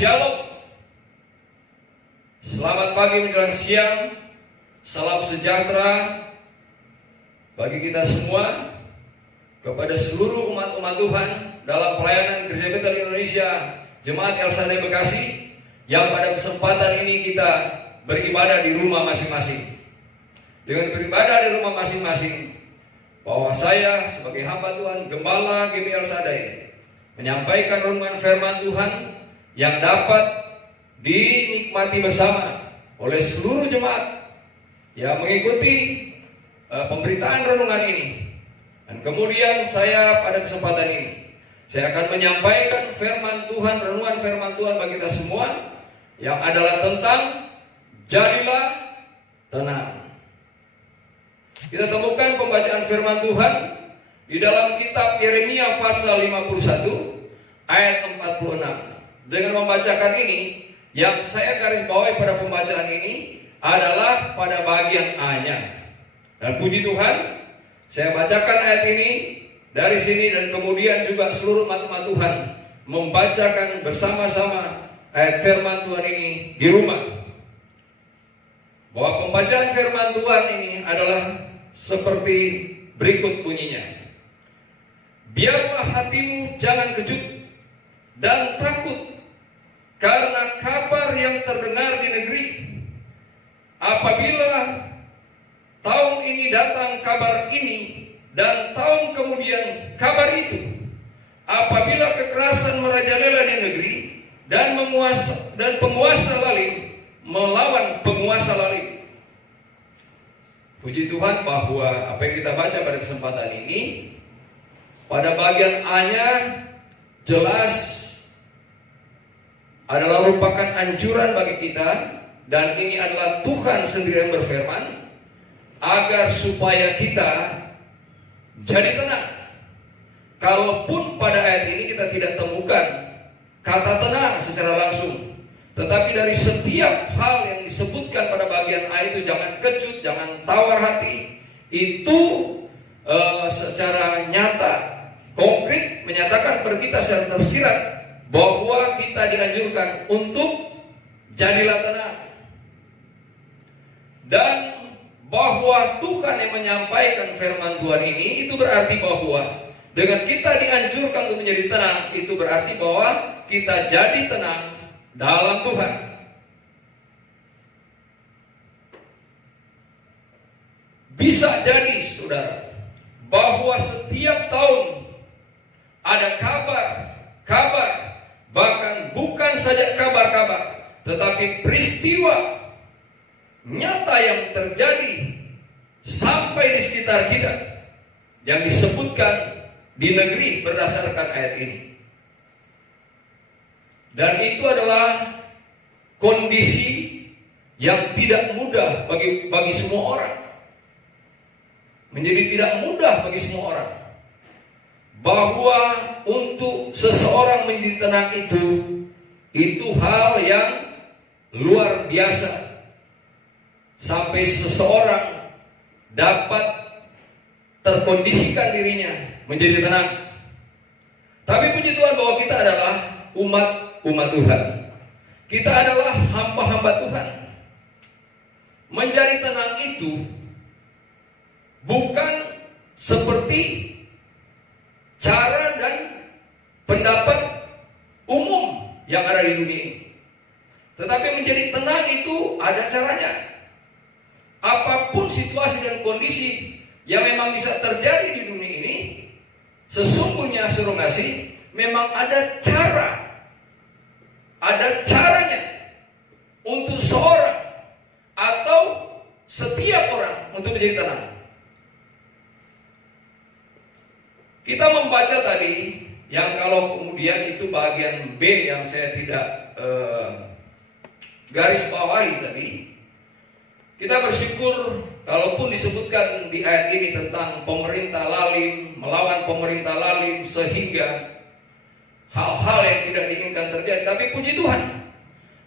Shalom. Selamat pagi menjelang siang. Salam sejahtera bagi kita semua, kepada seluruh umat-umat Tuhan dalam pelayanan Gereja Betel Indonesia Jemaat El Shaddai Bekasi, yang pada kesempatan ini kita beribadah di rumah masing-masing. Dengan beribadah di rumah masing-masing, bahwa saya sebagai hamba Tuhan, Gembala GBI El Shaddai, menyampaikan renungan firman Tuhan yang dapat dinikmati bersama oleh seluruh jemaat yang mengikuti pemberitaan renungan ini. Dan kemudian saya pada kesempatan ini, saya akan menyampaikan firman Tuhan, renungan firman Tuhan bagi kita semua, yang adalah tentang jadilah tenang. Kita temukan pembacaan firman Tuhan di dalam kitab Yeremia pasal 51 ayat 46. Dengan membacakan ini, yang saya garis bawahi pada pembacaan ini adalah pada bagian A-nya. Dan puji Tuhan, saya bacakan ayat ini dari sini, dan kemudian juga seluruh umat-umat Tuhan membacakan bersama-sama ayat firman Tuhan ini di rumah. Bahwa pembacaan firman Tuhan ini adalah seperti berikut bunyinya. Biarlah hatimu jangan kejut dan takut karena kabar yang terdengar di negeri. Apabila tahun ini datang kabar ini, dan tahun kemudian kabar itu, apabila kekerasan merajalela di negeri, dan penguasa lalim melawan penguasa lalim. Puji Tuhan bahwa apa yang kita baca pada kesempatan ini, pada bagian A-nya jelas adalah merupakan anjuran bagi kita, dan ini adalah Tuhan sendiri yang berfirman, agar supaya kita jadi tenang. Kalaupun pada ayat ini kita tidak temukan kata tenang secara langsung, tetapi dari setiap hal yang disebutkan pada bagian A itu, jangan kecut, jangan tawar hati, itu secara nyata, konkret menyatakan kepada kita secara tersirat bahwa kita dianjurkan untuk jadilah tenang. Dan bahwa Tuhan yang menyampaikan firman Tuhan ini, itu berarti bahwa dengan kita dianjurkan untuk menjadi tenang, itu berarti bahwa kita jadi tenang dalam Tuhan. Bisa jadi saudara, bahwa setiap tahun ada kabar, bahkan bukan saja kabar-kabar, tetapi peristiwa nyata yang terjadi sampai di sekitar kita, yang disebutkan di negeri berdasarkan ayat ini. Dan itu adalah kondisi yang tidak mudah bagi semua orang. Menjadi tidak mudah bagi semua orang, bahwa untuk seseorang menjadi tenang itu hal yang luar biasa. Sampai seseorang dapat terkondisikan dirinya menjadi tenang. Tapi puji Tuhan bahwa kita adalah umat Tuhan. Kita adalah hamba-hamba Tuhan. Menjadi tenang itu bukan seperti cara dan pendapat umum yang ada di dunia ini. Tetapi menjadi tenang itu ada caranya. Apapun situasi dan kondisi yang memang bisa terjadi di dunia ini, sesungguhnya suruh ngasih, memang ada caranya untuk seorang atau setiap orang untuk menjadi tenang. Kita membaca tadi, yang kalau kemudian itu bagian B yang saya tidak garis bawahi tadi. Kita bersyukur kalaupun disebutkan di ayat ini tentang pemerintah lalim, melawan pemerintah lalim, sehingga hal-hal yang tidak diinginkan terjadi. Tapi puji Tuhan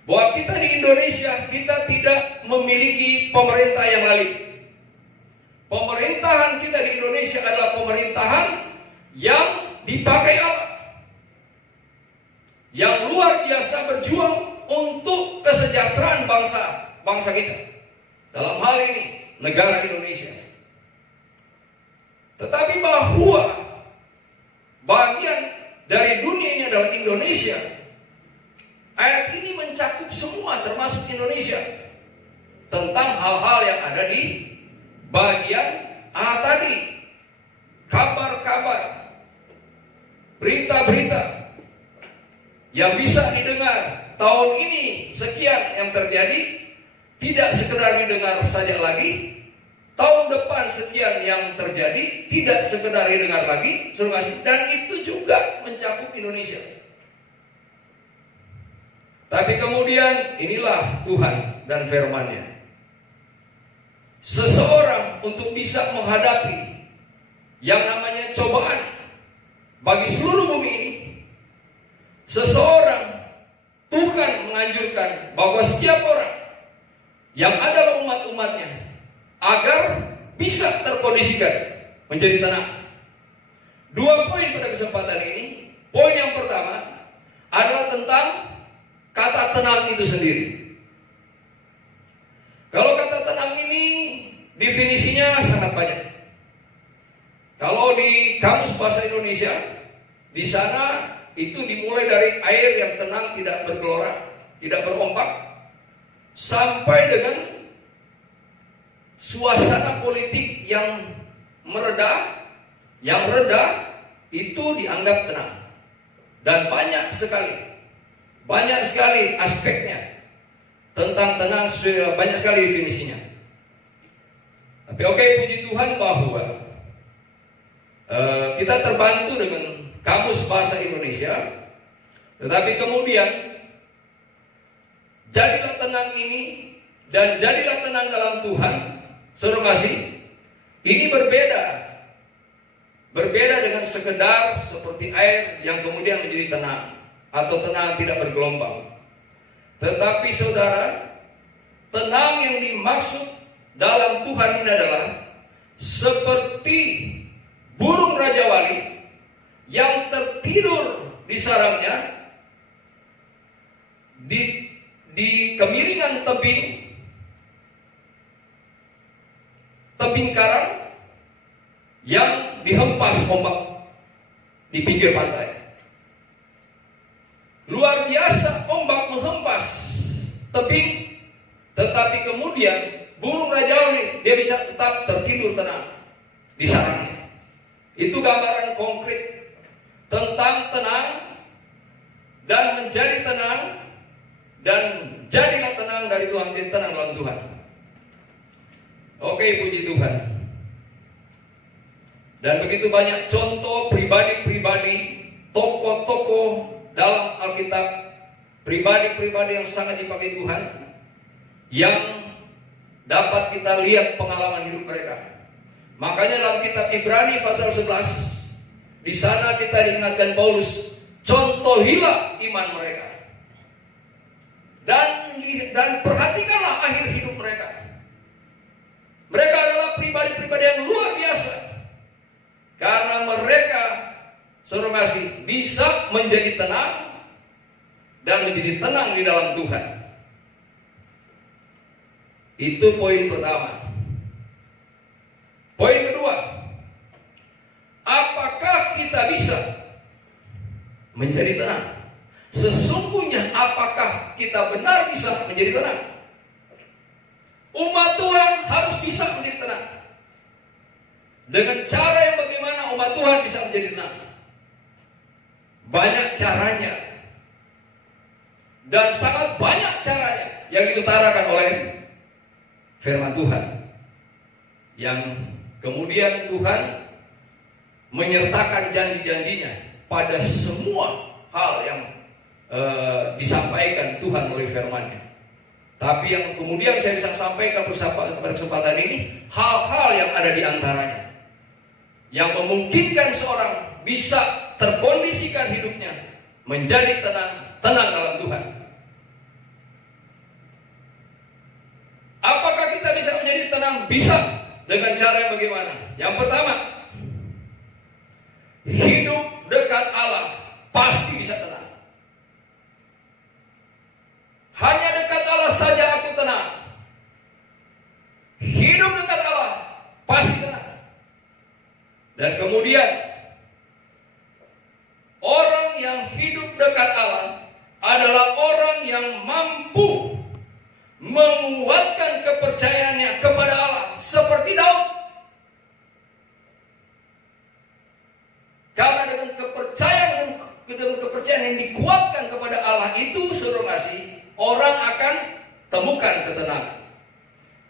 bahwa kita di Indonesia, kita tidak memiliki pemerintah yang lalim. Pemerintahan kita di Indonesia adalah pemerintahan yang dipakai Allah. yang luar biasa berjuang untuk kesejahteraan bangsa kita. Dalam hal ini negara Indonesia. Tetapi bahwa bagian dari dunia ini adalah Indonesia. Ayat ini mencakup semua termasuk Indonesia. Tentang hal-hal yang ada di bagian A tadi. Kabar-kabar, berita-berita yang bisa didengar tahun ini sekian yang terjadi, tidak sekedar didengar saja lagi. Tahun depan sekian yang terjadi, tidak sekedar didengar lagi, dan itu juga mencakup Indonesia. Tapi kemudian inilah Tuhan dan firman-Nya. Seseorang untuk bisa menghadapi yang namanya cobaan bagi seluruh bumi ini, seseorang, Tuhan menganjurkan bahwa setiap orang yang adalah umat-umatnya agar bisa terkondisikan menjadi tenang. 2 poin pada kesempatan ini. Poin yang pertama adalah tentang kata tenang itu sendiri. Kalau kata tenang ini definisinya sangat banyak. Kalau di Kamus Bahasa Indonesia, di sana itu dimulai dari air yang tenang, tidak bergelora, tidak berombak, sampai dengan suasana politik yang mereda, itu dianggap tenang. Dan banyak sekali aspeknya tentang tenang, banyak sekali definisinya. Tapi puji Tuhan bahwa kita terbantu dengan Kamus Bahasa Indonesia. Tetapi kemudian jadilah tenang ini dan jadilah tenang dalam Tuhan. Saudara kasih, ini berbeda dengan sekedar seperti air yang kemudian menjadi tenang atau tenang tidak bergelombang. Tetapi saudara, tenang yang dimaksud dalam Tuhan ini adalah seperti burung Raja Wali yang tertidur di sarangnya di kemiringan tebing karang yang dihempas ombak di pinggir pantai. Luar biasa ombak menghempas tebing, tetapi kemudian burung Raja Wali dia bisa tetap tertidur tenang di sarangnya. Itu gambaran konkret tentang tenang dan menjadi tenang, dan jadilah tenang dari Tuhan, tenang dalam Tuhan. Puji Tuhan. Dan begitu banyak contoh pribadi-pribadi, tokoh-tokoh dalam Alkitab, pribadi-pribadi yang sangat dipakai Tuhan, yang dapat kita lihat pengalaman hidup mereka. Makanya dalam kitab Ibrani pasal 11, di sana kita diingatkan Paulus, contohilah iman mereka. Dan perhatikanlah akhir hidup mereka. Mereka adalah pribadi-pribadi yang luar biasa. Karena mereka, saudara kasih, bisa menjadi tenang dan menjadi tenang di dalam Tuhan. Itu poin pertama. Poin kedua, apakah kita bisa menjadi tenang? Sesungguhnya apakah kita benar bisa menjadi tenang? Umat Tuhan harus bisa menjadi tenang. Dengan cara yang bagaimana umat Tuhan bisa menjadi tenang? Banyak caranya. Dan sangat banyak caranya yang diutarakan oleh firman Tuhan. Yang kemudian Tuhan menyertakan janji-janjinya pada semua hal yang disampaikan Tuhan oleh firman-Nya. Tapi yang kemudian saya bisa sampaikan pada kesempatan ini, hal-hal yang ada di antaranya yang memungkinkan seorang bisa terkondisikan hidupnya menjadi tenang dalam Tuhan. Apakah kita bisa menjadi tenang? Bisa. Dengan cara yang bagaimana? Yang pertama, hidup dekat Allah pasti bisa tenang. orang akan temukan ketenangan.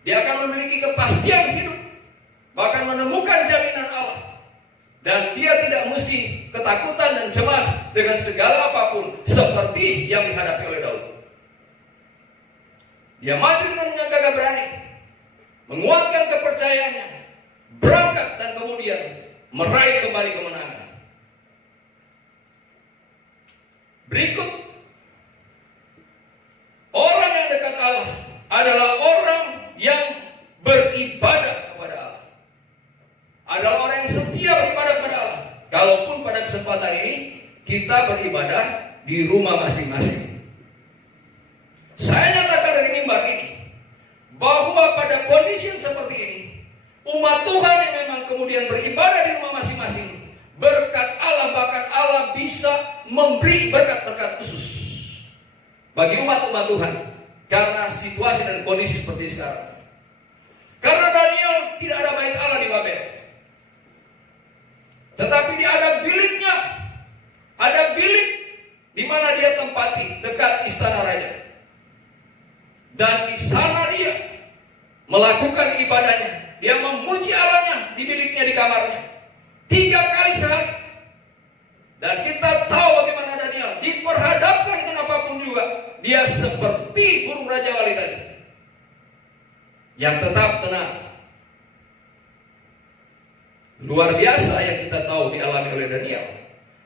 Dia akan memiliki kepastian hidup, bahkan menemukan jaminan Allah. Dan dia tidak mesti ketakutan dan cemas dengan segala apapun seperti yang dihadapi oleh Daud. Dia maju dengan gagah berani, menguatkan kepercayaannya, berangkat dan kemudian meraih kembali kemenangan. Berikut, orang yang dekat Allah adalah orang yang beribadah kepada Allah. Adalah orang yang setia beribadah kepada Allah. Kalaupun pada kesempatan ini kita beribadah di rumah masing-masing. Saya nyatakan dari mimbar ini bahwa pada kondisi yang seperti ini, umat Tuhan yang memang kemudian beribadah di rumah masing-masing, berkat Allah, bahkan Allah bisa memberi berkat-berkat khusus bagi umat-umat Tuhan karena situasi dan kondisi seperti sekarang. Karena Daniel tidak ada bait Allah di Babel, tetapi dia ada biliknya, ada bilik di mana dia tempati dekat istana raja, dan di sana dia melakukan ibadahnya. Dia memuji Allahnya di biliknya, di kamarnya 3 kali sehari. Dan kita tahu bagaimana Daniel diperhadapkan dengan apapun juga, dia seperti burung raja wali tadi yang tetap tenang. Luar biasa yang kita tahu dialami oleh Daniel.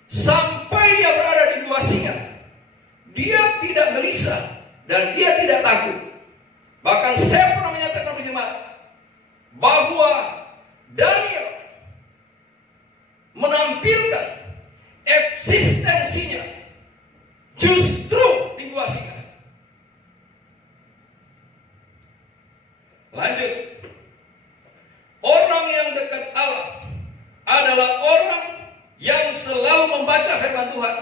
Sampai dia berada di gua singa, dia tidak gelisah dan dia tidak takut. Bahkan saya pernah menyatakan ke jemaat bahwa Daniel menampilkan eksistensinya justru di gua singa. Lanjut, orang yang dekat Allah adalah orang yang selalu membaca firman Tuhan.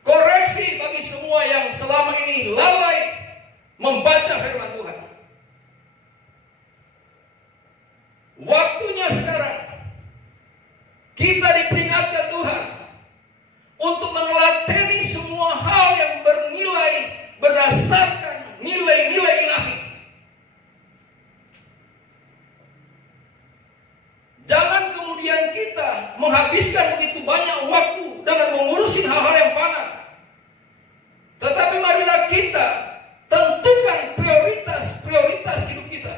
Koreksi bagi semua yang selama ini lalai membaca firman Tuhan. Waktunya sekarang kita diperingatkan Tuhan untuk meneladani semua hal yang bernilai berdasarkan nilai-nilai ilahi. Jangan kemudian kita menghabiskan begitu banyak waktu dengan mengurusin hal-hal yang fana. Tetapi marilah kita tentukan prioritas hidup kita,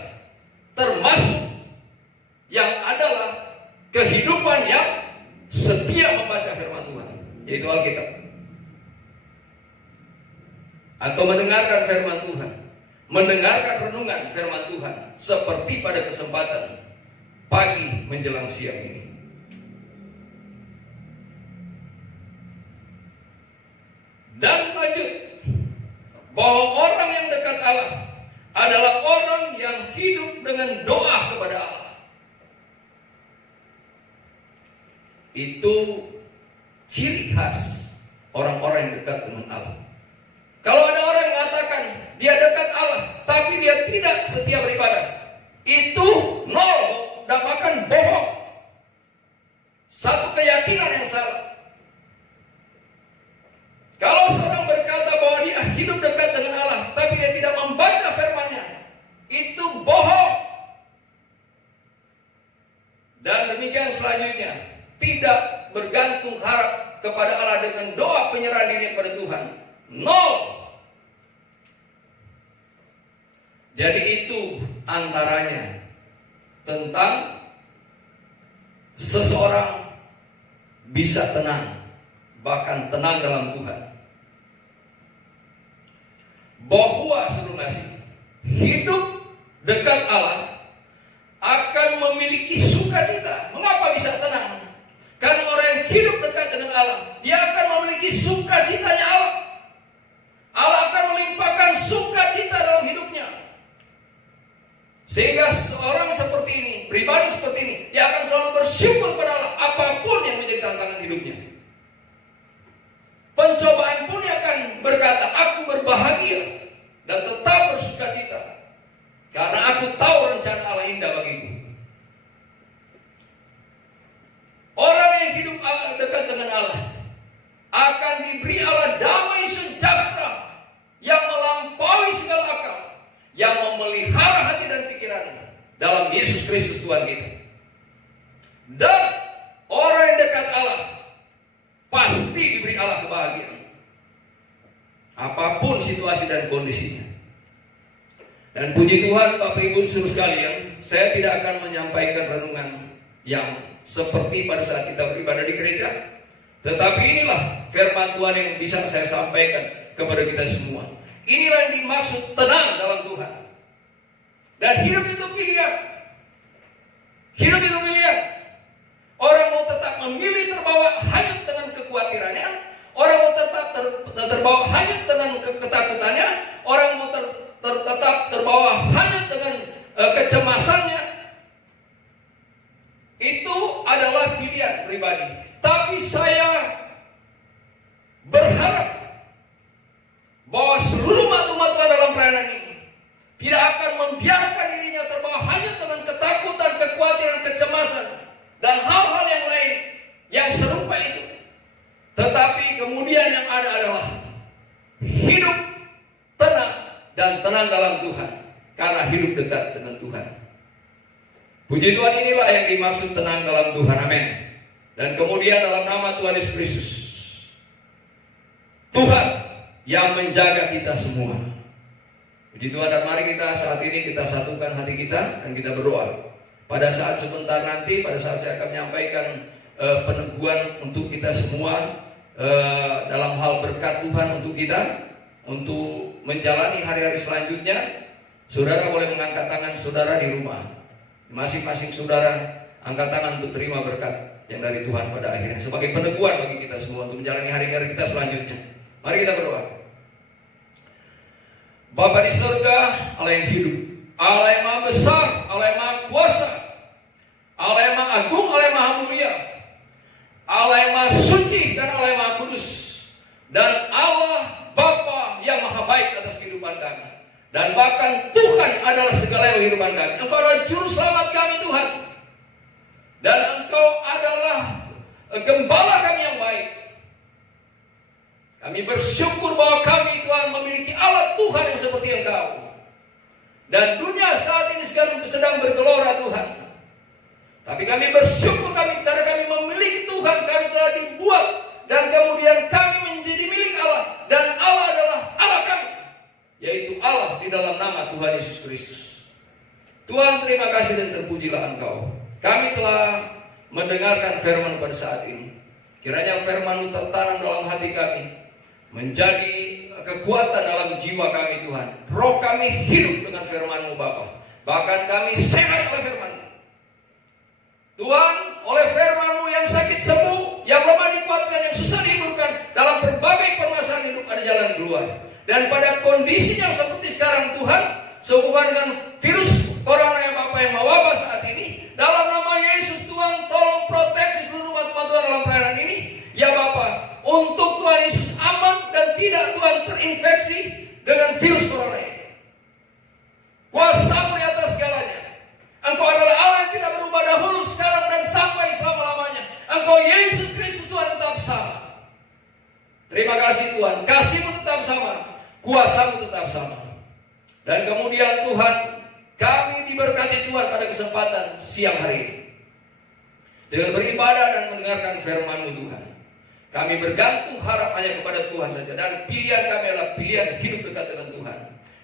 termasuk yang adalah kehidupan yang setia membaca firman Tuhan, yaitu Alkitab, atau mendengarkan firman Tuhan, mendengarkan renungan firman Tuhan, seperti pada kesempatan pagi menjelang siang ini. Dan lanjut, bahwa orang yang dekat Allah adalah orang yang hidup dengan doa kepada Allah. Itu ciri khas orang-orang yang dekat dengan Allah. Kalau ada orang yang mengatakan dia dekat Allah, tapi dia tidak setia beribadah, itu nol dan bahkan bohong. Satu keyakinan yang salah. Kalau seorang berkata bahwa dia hidup dekat dengan Allah, tapi dia tidak membaca firman-Nya, itu bohong. Dan demikian selanjutnya, tidak bergantung harap kepada Allah dengan doa penyerahan diri kepada Tuhan. Nol. Jadi itu antaranya tentang seseorang bisa tenang, bahkan tenang dalam Tuhan. Bahwa suruh ngasih hidup dekat Allah akan memiliki sukacita. Mengapa bisa tenang? Karena orang yang hidup dekat dengan Allah, dia akan memiliki sukacitanya Allah. Allah akan melimpahkan sukacita dalam hidupnya. Sehingga seorang seperti ini, pribadi seperti ini, dia akan selalu bersyukur pada Allah apapun yang menjadi tantangan hidupnya. Pencobaan pun dia akan berkata, aku berbahagia dan tetap bersukacita karena aku tahu rencana Allah indah bagiku. Orang yang hidup dekat dengan Allah akan diberi Allah damai sejahtera apapun situasi dan kondisinya. Dan puji Tuhan, Bapak Ibu Saudara sekalian, saya tidak akan menyampaikan renungan yang seperti pada saat kita beribadah di gereja. Tetapi inilah firman Tuhan yang bisa saya sampaikan kepada kita semua. Inilah yang dimaksud tenang dalam Tuhan. Dan hidup itu pilihan. Hidup itu pilihan. Orang mau tetap memilih terbawa hanyut dengan kekhawatirannya. Orang mau tetap terbawa hanyut dengan ketakutannya. Orang mau tetap terbawa hanyut dengan kecemasannya. Itu adalah pilihan pribadi. Tapi saya berharap bahwa seluruh umat-umat Tuhan dalam pelayanan ini tidak akan membiarkan dirinya terbawa hanyut dengan ketakutan, kekhawatiran, kecemasan, dan hal-hal yang lain yang serupa itu. Tetapi kemudian yang ada adalah hidup tenang dan tenang dalam Tuhan, karena hidup dekat dengan Tuhan. Puji Tuhan, inilah yang dimaksud tenang dalam Tuhan. Amin. Dan kemudian dalam nama Tuhan Yesus Kristus, Tuhan yang menjaga kita semua. Puji Tuhan, dan mari kita saat ini kita satukan hati kita dan kita berdoa. Pada saat sebentar nanti, pada saat saya akan menyampaikan peneguhan untuk kita semua dalam hal berkat Tuhan untuk kita, untuk menjalani hari-hari selanjutnya. Saudara boleh mengangkat tangan saudara di rumah. Masing-masing saudara angkat tangan untuk terima berkat yang dari Tuhan pada akhirnya, sebagai peneguhan bagi kita semua untuk menjalani hari-hari kita selanjutnya. Mari kita berdoa. Bapa di surga, Allah yang hidup, Allah yang maha besar, Allah yang maha kuasa, Allah yang maha agung, Allah yang maha mulia, Allah yang maha suci, dan Allah yang maha kudus, dan Allah Bapa yang maha baik atas kehidupan kami. Dan bahkan Tuhan adalah segala kehidupan kami. Engkau adalah juru selamat kami, Tuhan. Dan Engkau adalah gembala kami yang baik. Kami bersyukur bahwa kami, Tuhan, memiliki Allah Tuhan yang seperti Engkau. Dan dunia saat ini sedang bergelora, Tuhan. Tapi kami bersyukur karena kami memiliki Tuhan. Kami telah dibuat dan kemudian kami menjadi milik Allah. Dan Allah adalah Allah kami, yaitu Allah di dalam nama Tuhan Yesus Kristus. Tuhan, terima kasih dan terpujilah Engkau. Kami telah mendengarkan firman pada saat ini. Kiranya firman-Mu tertanam dalam hati kami, menjadi kekuatan dalam jiwa kami, Tuhan. Roh kami hidup dengan firman-Mu, Bapa. Bahkan kami sehat oleh firman-Mu. Tuhan, oleh firman-Mu yang sakit sembuh, yang lemah dikuatkan, yang susah dihiburkan, dalam berbagai permasalahan hidup ada jalan keluar. Dan pada kondisi yang seperti sekarang, Tuhan, sehubungan dengan virus corona yang Bapak yang mewabah saat ini, dalam nama Yesus, Tuhan, tolong proteksi seluruh umat-umat Tuhan dalam pelayanan ini. Ya Bapak, untuk Tuhan Yesus aman dan tidak, Tuhan, terinfeksi dengan virus corona ini. Kuasa-Mu di atas segalanya. Engkau adalah Allah yang tidak berubah dahulu, sekarang, dan sampai selama-lamanya. Engkau Yesus Kristus, Tuhan, tetap sama. Terima kasih, Tuhan. Kasih-Mu tetap sama, kuasa-Mu tetap sama. Dan kemudian, Tuhan, kami diberkati Tuhan pada kesempatan siang hari ini dengan beribadah dan mendengarkan firman-Mu, Tuhan. Kami bergantung harap hanya kepada Tuhan saja, dan pilihan kami adalah pilihan hidup dekat dengan Tuhan.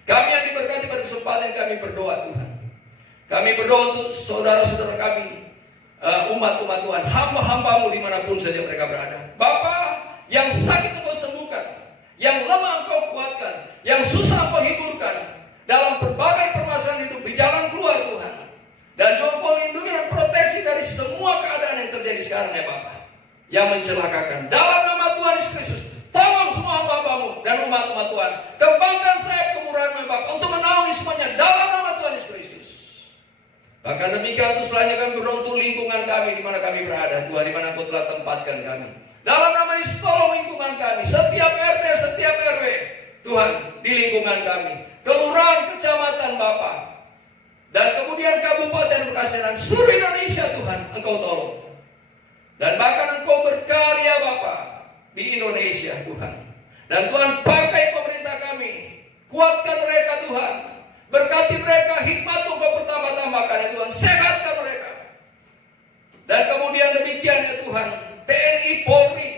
Kami yang diberkati pada kesempatan kami berdoa, Tuhan. Kami berdoa untuk saudara-saudara kami, umat-umat Tuhan, hamba-hamba-Mu dimanapun saja mereka berada. Bapa, yang sakit Engkau sembuhkan, yang lemah Engkau kuatkan, yang susah Engkau hiburkan, dalam berbagai permasalahan hidup di jalan keluar, Tuhan. Dan juga Engkau lindungi dan proteksi dari semua keadaan yang terjadi sekarang, ya Bapa, yang mencelakakan. Dalam nama Tuhan Yesus Kristus, tolong semua hamba-Mu dan umat-umat Tuhan, kembangkan sayap kemurahan-Mu, ya Bapa, untuk menaungi semuanya dalam nama Tuhan Yesus Kristus. Bahkan demikian, untuk selanjutnya kami berdoa untuk lingkungan kami di mana kami berada, Tuhan, di mana Engkau telah tempatkan kami. Dalam nama Yesus, tolong lingkungan kami, setiap RT, setiap RW, Tuhan, di lingkungan kami, kelurahan, kecamatan, Bapa, dan kemudian kabupaten Bekasi dan seluruh Indonesia, Tuhan, Engkau tolong. Dan bahkan Engkau berkarya, Bapa, di Indonesia, Tuhan. Dan Tuhan, pakai pemerintah kami, kuatkan mereka, Tuhan, berkati mereka, hikmat-Mu Engkau bertambah-tambahkan, ya Tuhan, sehatkan mereka. Dan kemudian demikian, ya Tuhan, TNI, Polri,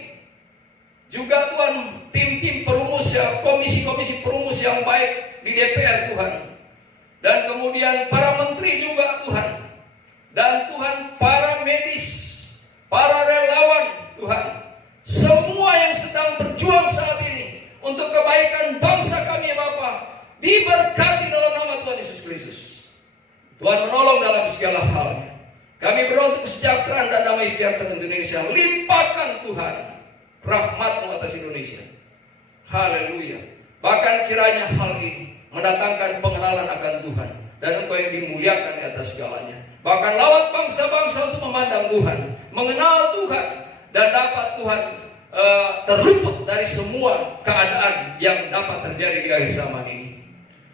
juga Tuhan, tim-tim perumus, ya, Komisi Tuhan. Dan kemudian para menteri juga Tuhan. Dan Tuhan para medis, para relawan Tuhan. Semua yang sedang berjuang saat ini untuk kebaikan bangsa kami Bapa, diberkati dalam nama Tuhan Yesus Kristus. Tuhan menolong dalam segala halnya. Kami berdoa untuk kesejahteraan dan damai sejahtera Indonesia. Limpahkan Tuhan rahmat-Mu atas Indonesia. Haleluya. Bahkan kiranya hal ini mendatangkan pengenalan akan Tuhan, dan Engkau yang dimuliakan di atas segalanya. Bahkan lawat bangsa-bangsa untuk memandang Tuhan, mengenal Tuhan, dan dapat Tuhan terluput dari semua keadaan yang dapat terjadi di akhir zaman ini.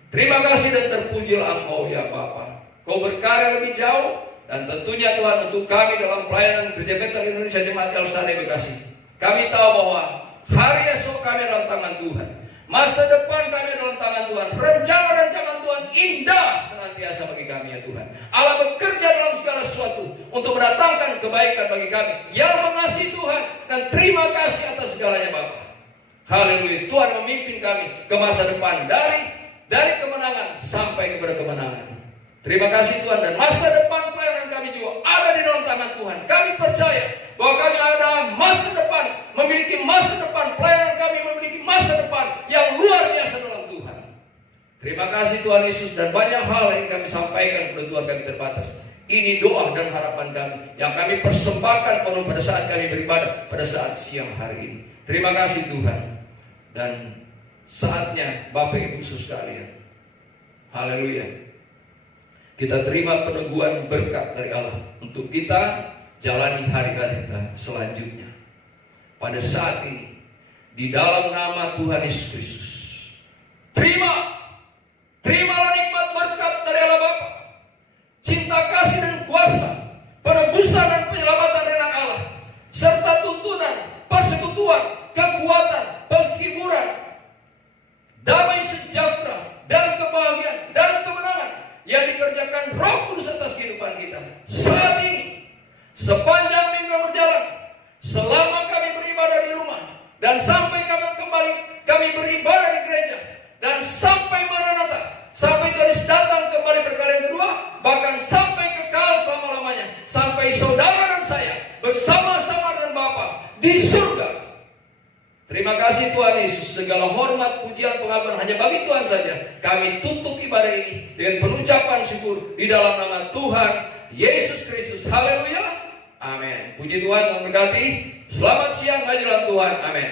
Terima kasih dan terpujilah Engkau ya Bapa. Kau berkarya lebih jauh, dan tentunya Tuhan untuk kami dalam pelayanan Gereja Betel Indonesia Jemaat El Shaddai Bekasi. Kami tahu bahwa hari esok kami dalam tangan Tuhan. Masa depan kami dalam tangan Tuhan. Rencana-rencana Tuhan indah senantiasa bagi kami ya Tuhan. Allah bekerja dalam segala sesuatu untuk mendatangkan kebaikan bagi kami yang mengasihi Tuhan. Dan terima kasih atas segalanya Bapa. Haleluya. Tuhan memimpin kami ke masa depan dari kemenangan sampai kepada kemenangan. Terima kasih Tuhan, dan masa depan pelayanan kami juga ada di dalam tangan Tuhan. Kami percaya bahwa kami ada masa depan, memiliki masa depan, pelayanan kami memiliki masa depan yang luar biasa dalam Tuhan. Terima kasih Tuhan Yesus, dan banyak hal yang kami sampaikan kepada Tuhan kami terbatas. Ini doa dan harapan kami yang kami persembahkan penuh pada saat kami beribadah pada saat siang hari ini. Terima kasih Tuhan, dan saatnya Bapak Ibu sekalian, haleluya, kita terima peneguhan berkat dari Allah untuk kita jalani hari-hari kita selanjutnya. Pada saat ini, di dalam nama Tuhan Yesus Kristus, terimalah nikmat berkat dari Allah Bapa, cinta kasih dan kuasa, penebusan dan penyelamatan dari Allah, serta tuntunan, persekutuan, kekuatan, penghiburan, damai sejahtera, dan kebahagiaan, dan kemenangan yang dikerjakan Roh Kudus atas kehidupan kita saat ini, sepanjang minggu berjalan, selama kami beribadah di rumah, dan sampai kami beribadah di gereja, dan sampai Maranatha, sampai Tuhan datang kembali berkali yang kedua, bahkan sampai kekal selama-lamanya, sampai saudara dan saya bersama-sama dengan Bapa di surga. Terima kasih Tuhan Yesus. Segala hormat, pujian, pengakuan hanya bagi Tuhan saja. Kami tutup ibadah ini dengan pengucapan syukur di dalam nama Tuhan Yesus Kristus. Haleluya. Amin. Puji Tuhan, Tuhan berkati. Selamat siang, maju dalam Tuhan. Amin.